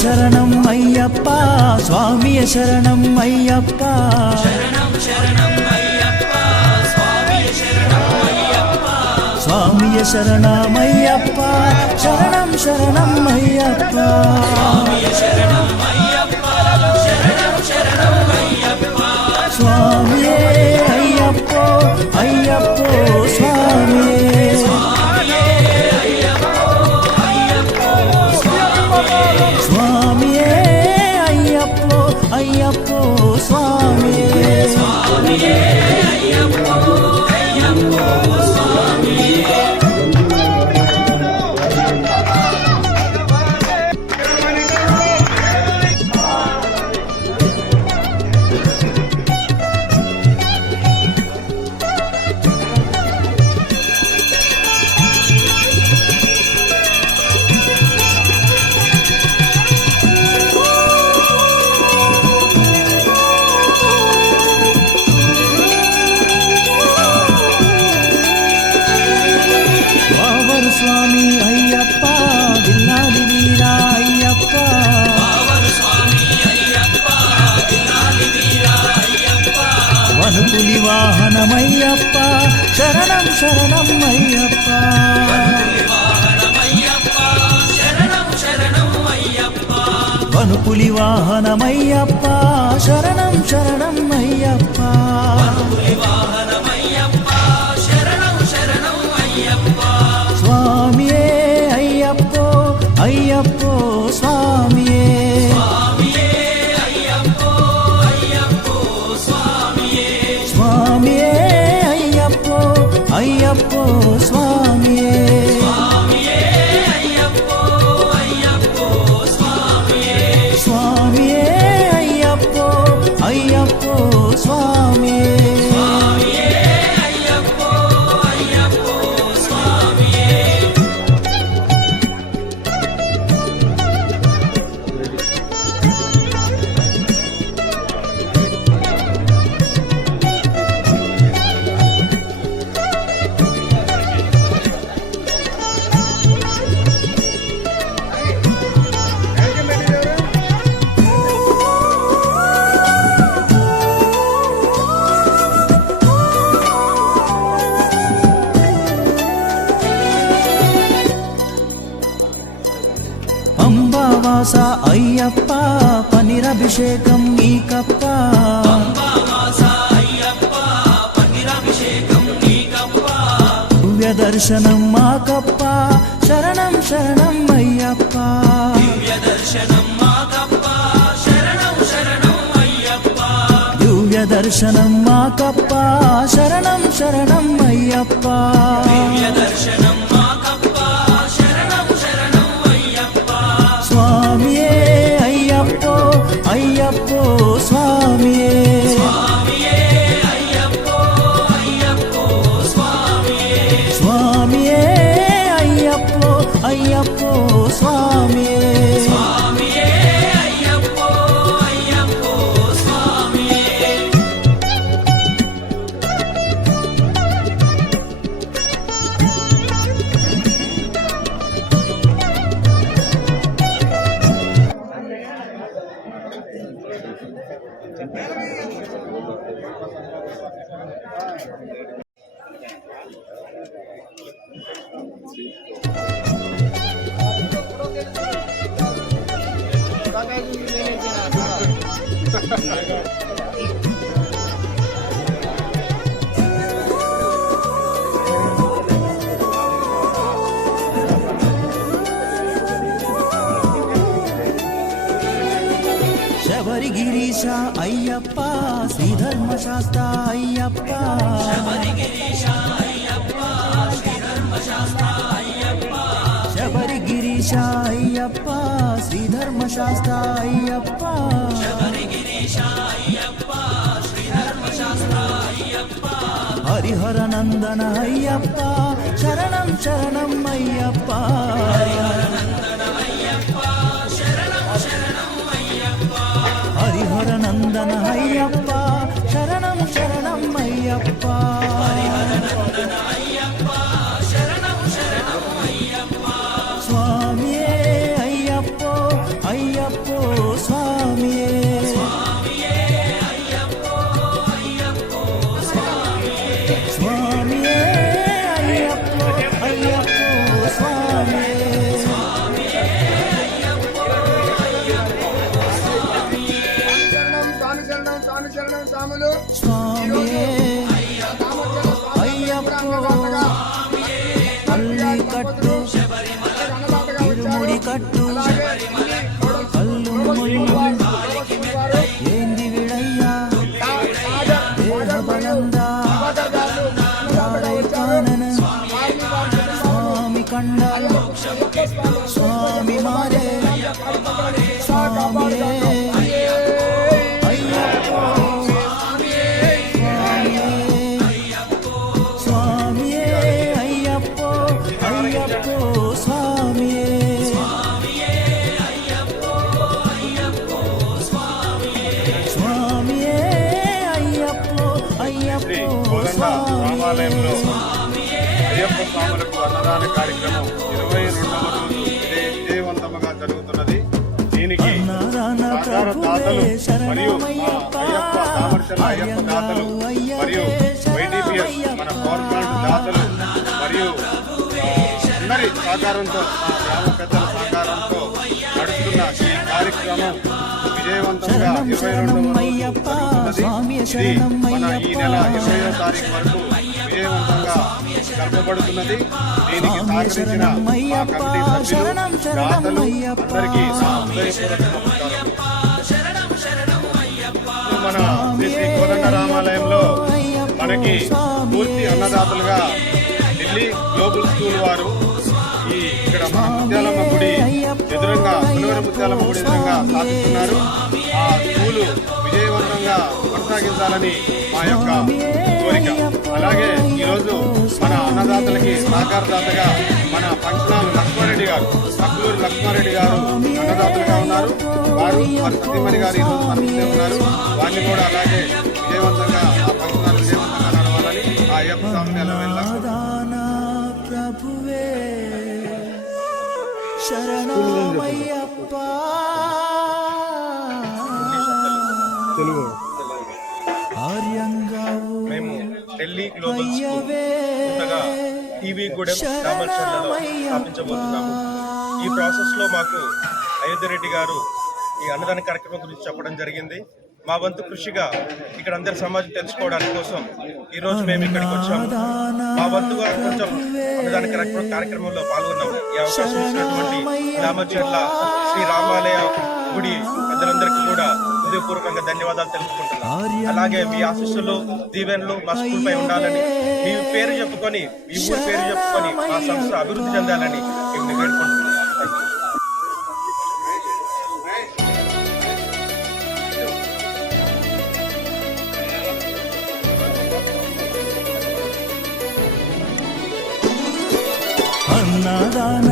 శరణం అయ్యప్ప స్వామియ శరణం అయ్యప్ప స్వామియ శరణమయ్యప్ప శరణం శరణం అయ్యప్ప స్వామియే అయ్యప్పో అయ్యప్పో స్వామియే స్వామియే అయ్యప్పో అయ్యప్పో స్వామియే స్వామి అయ్యప్ప విల్లాలి వీరా అయ్యప్ప వనుపులి వాహనమయ్యప్ప శరణం శరణం అయ్యప్ప వనుపులి వాహనమయ్యప్ప శరణం శరణం అయ్యప్ప స్వామియే అయ్యప్పో అయ్యప్పో స్వామియే స్వామియే అయ్యప్పో అయ్యప్పో స్వామియే స్వామియే అయ్యప్పో అయ్యప్పో స్వామియే అంబావాస అయ్యప్ప పనిరభిషేకం నీకప్ప దివ్య దర్శనం మాకప్ప శరణం శరణం అయ్యప్ప దివ్య దర్శనం మాకప్ప శరణం శరణం అయ్యప్ప స్వామియే అయ్యప్పో అయ్యప్పో స్వామియే స్వామియే అయ్యప్పో అయ్యప్పో స్వామియే శబరి గిరీశ అయ్యప్ప శ్రీధర్మశాస్త్ర అయ్యప్ప శబరి గిరీశ అయ్యప్ప శ్రీధర్మశాస్త్ర అయ్యప్ప శబరి గిరీశ అయ్యప్ప శ్రీధర్మశాస్త్ర అయ్యప్ప శబరి గిరీశ అయ్యప్ప శ్రీధర్మశాస్త్ర అయ్యప్ప హరిహర నందన అయ్యప్ప శరణం శరణం అయ్యప్ప హరిహర నందన అయ్యప్ప శరణం శరణం హరిహర నందన అయ్యప్ప శరణం శరణం అయ్యప్ప హరిహర నందన అయ్యప్ప శరణం శరణం అయ్యప్ప స్వామియే అయ్యప్పో అయ్యప్పో స్వామియే స్వామియే అయ్యప్పో అయ్యప్పో స్వామియే స్వామియే అయ్యప్పో అయ్యప్పో స్వామియే స్వాములు స్వామియే అయ్యప్పో అల్లి కట్టు తిరుముడి కట్టు కల్లు ముళ్ళు ఏంది విడయ్యా దేహ బలందా వాడైతానన స్వామి కండాలు స్వామి మారే స్వామియే స్వామియే అయ్యప్పో అయ్యప్పో స్వామియే స్వామియే అయ్యప్పో అయ్యప్పో రామాలయంలో అయ్యప్ప స్వాములకు అన్నదాన కార్యక్రమం 22వ రోజు విజయవంతంగా జరుగుతున్నది. దీనికి సాధారణ దాతలు మరియు అయ్యప్ప సామర్థ్యం అయ్యప్ప దాతలు మరియు వైడిపిఎస్ మన పవర్ ప్లాంట్ దాతలు మరియు అందరి సహకారంతో గ్రామ పెద్దల సహకారంతో నడుస్తున్న ఈ కార్యక్రమం విజయవంతంగా 22వ జరుగుతున్నది. మన ఈ నెల 20వ తారీఖు వరకు విజయవంతంగా జరపబడుతున్నది. దీనికి సహకరించిన మా కమిటీ సభ్యులు దాతలు అందరికీ నా హృదయపూర్వక నమస్కారం. మన శ్రీ శ్రీ కోదండ రామాలయంలో మనకి పూర్తి అన్నదాతలుగా ఢిల్లీ గ్లోబల్ స్కూల్ వారు ఇక్కడ మన ముత్యాలమ్మ గుడి ఎదురుగా పులివెర ముత్యాలమ్మ గుడి ఎదురుగా స్థాపిస్తున్నారు. ఆ స్కూలు విజయవంతంగా కొనసాగించాలని మా యొక్క కోరిక. అలాగే ఈరోజు మన అన్నదాతలకి సహకారదాతగా మన పంచనాలు లక్ష్మారెడ్డి గారు అక్లూరు లక్ష్మారెడ్డి గారు అన్నదాతలుగా ఉన్నారు. వారు మరి సతీమణి గారు ఈరోజు మన ముందే ఉన్నారు. వారిని కూడా అలాగే విజయవంతంగా ఆ పంచనాలు విజయవంతంగా నడవాలని ఆ అయ్యప్ప స్వామిని ఎలా వెళ్ళారు. ప్రభువే శరణమయ్యప్ప మేము ఢిల్లీ గ్లోబల్ స్కూల్ కొత్తగా టీవీ గూడెం రామచంద్రలో స్థాపించబోతున్నాము. ఈ ప్రాసెస్లో మాకు అయోధ్యరెడ్డి గారు ఈ అన్నదాన కార్యక్రమం గురించి చెప్పడం జరిగింది. మా వంతు కృషిగా ఇక్కడ అందరి సమాజం తెలుసుకోవడానికి కోసం ఈరోజు మేము ఇక్కడికి వచ్చాము. మా వంతుగా కొంచెం అన్నదాన కార్యక్రమంలో పాల్గొన్నాము. ఈ అవకాశం ఇచ్చినటువంటి రామచర్ల శ్రీ రామాలయ గుడి పెద్దలందరికీ కూడా హృదయపూర్వకంగా ధన్యవాదాలు తెలుపుకుంటున్నాను. అలాగే మీ ఆశీస్సులు దీవెనలు మా స్కూల్ పై ఉండాలని, మీ పేరు చెప్పుకొని మీ ఊరి పేరు చెప్పుకొని మా సంస్థ అభివృద్ధి చెందాలని మేము వేడుకుంటున్నాం. అన్నదాన